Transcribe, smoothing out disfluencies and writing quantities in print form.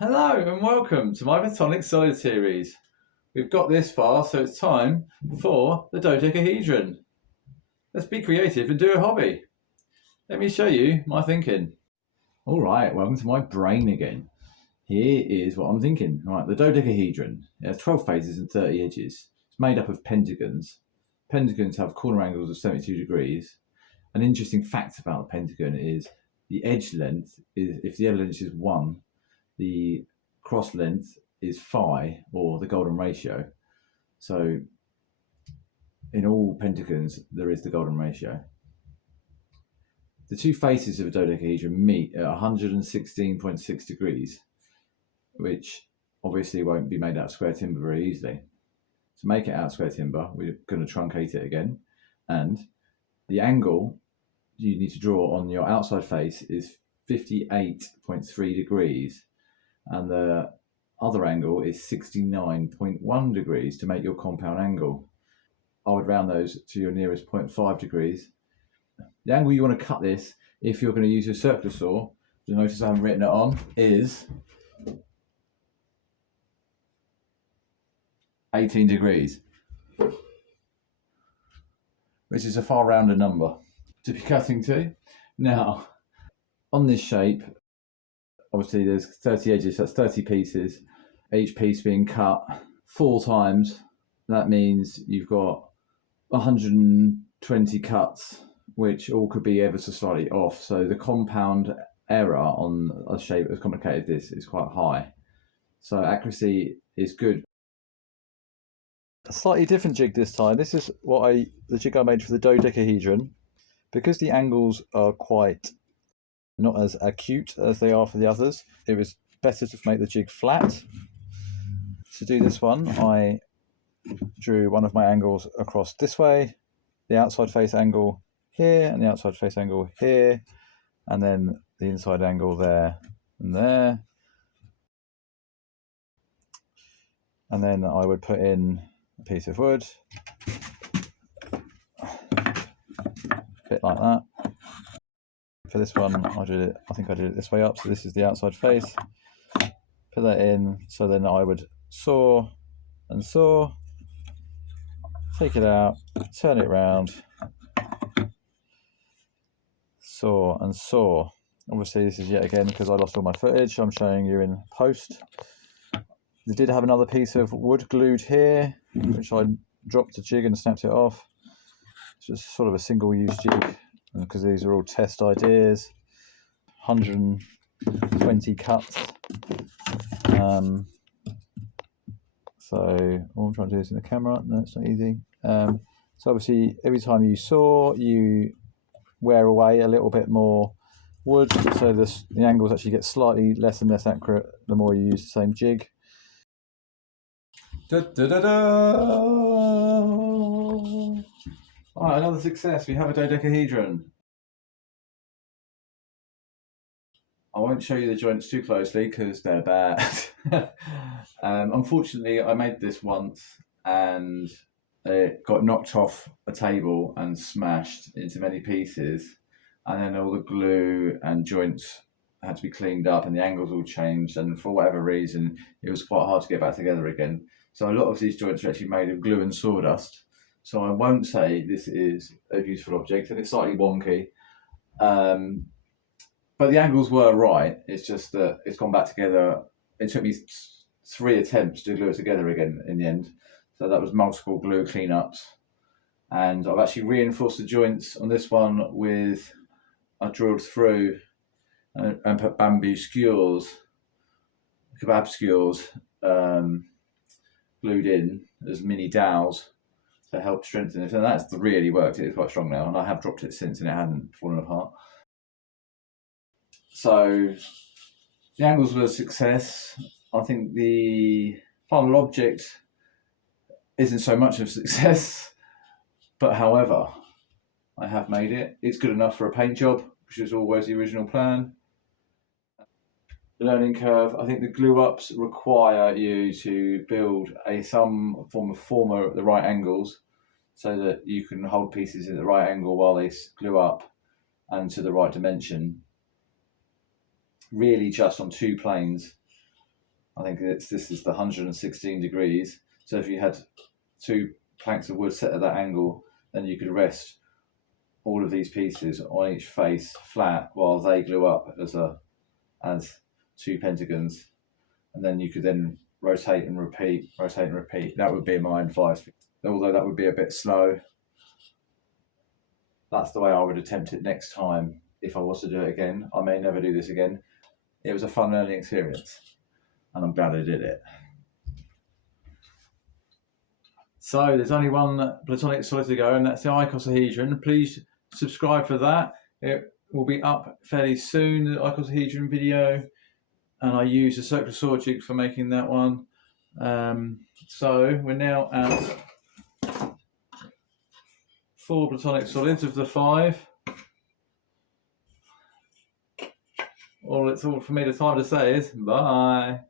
Hello and welcome to my platonic solid series. We've got this far, so it's time for the dodecahedron. Let's be creative and do a hobby. Let me show you my thinking. All right, welcome to my brain again. Here is what I'm thinking. All right, the dodecahedron. It has 12 faces and 30 edges. It's made up of pentagons. Pentagons have corner angles of 72 degrees. An interesting fact about the pentagon is the edge length is, if the edge length is 1, the cross length is phi, or the golden ratio. So in all pentagons there is the golden ratio. The two faces of a dodecahedron meet at 116.6 degrees, which obviously won't be made out of square timber very easily. To make it out of square timber, we're going to truncate it again, and the angle you need to draw on your outside face is 58.3 degrees, and the other angle is 69.1 degrees to make your compound angle. I would round those to your nearest 0.5 degrees. The angle you want to cut this, if you're going to use your circular saw, you'll notice I haven't written it on, is 18 degrees, which is a far rounder number to be cutting to. Now, on this shape, obviously there's 30 edges, so that's 30 pieces, each piece being cut 4 times. That means you've got 120 cuts, which all could be ever so slightly off. So the compound error on a shape as complicated as this is quite high. So accuracy is good. A slightly different jig this time. This is the jig I made for the dodecahedron. Because the angles are quite not as acute as they are for the others, it was better to make the jig flat. To do this one, I drew one of my angles across this way, the outside face angle here, and the outside face angle here, and then the inside angle there and there. And then I would put in a piece of wood, a bit like that. For this one, I think I did it this way up, so this is the outside face. Put that in, so then I would saw and saw, take it out, turn it round, saw and saw. Obviously this is yet again because I lost all my footage, I'm showing you in post. They did have another piece of wood glued here, which I dropped a jig and snapped it off. It's just sort of a single use jig, because these are all test ideas. 120 cuts. So I'm trying to do this in the camera. No, it's not easy. So obviously every time you saw, you wear away a little bit more wood, so the angles actually get slightly less and less accurate the more you use the same jig. Da, da, da, da. Alright, another success. We have a dodecahedron. I won't show you the joints too closely because they're bad. Unfortunately, I made this once and it got knocked off a table and smashed into many pieces, and then all the glue and joints had to be cleaned up and the angles all changed, and for whatever reason it was quite hard to get back together again. So a lot of these joints are actually made of glue and sawdust, so I won't say this is a useful object, and it's slightly wonky. But the angles were right. It's just that it's gone back together. It took me 3 attempts to glue it together again in the end. So that was multiple glue cleanups. And I've actually reinforced the joints on this one with, I drilled through and put bamboo skewers, kebab skewers, glued in as mini dowels to help strengthen it. And that's really worked. It's quite strong now. And I have dropped it since and it hasn't fallen apart. So the angles were a success. I think the final object isn't so much of a success, but however, I have made it. It's good enough for a paint job, which is always the original plan. The learning curve, I think the glue ups require you to build some form of former at the right angles so that you can hold pieces at the right angle while they glue up and to the right dimension. Really just on 2 planes. I think this is the 116 degrees. So if you had 2 planks of wood set at that angle, then you could rest all of these pieces on each face flat while they glue up as 2 pentagons, and then you could then rotate and repeat. That would be my advice. Although that would be a bit slow, that's the way I would attempt it next time if I was to do it again. I may never do this again. It was a fun learning experience, and I'm glad I did it. So there's only one platonic solid to go, and that's the icosahedron. Please subscribe for that. It will be up fairly soon, the icosahedron video, and I use a circular saw jig for making that one. So we're now at 4 platonic solids of the 5. All it's all for me the time to say is bye.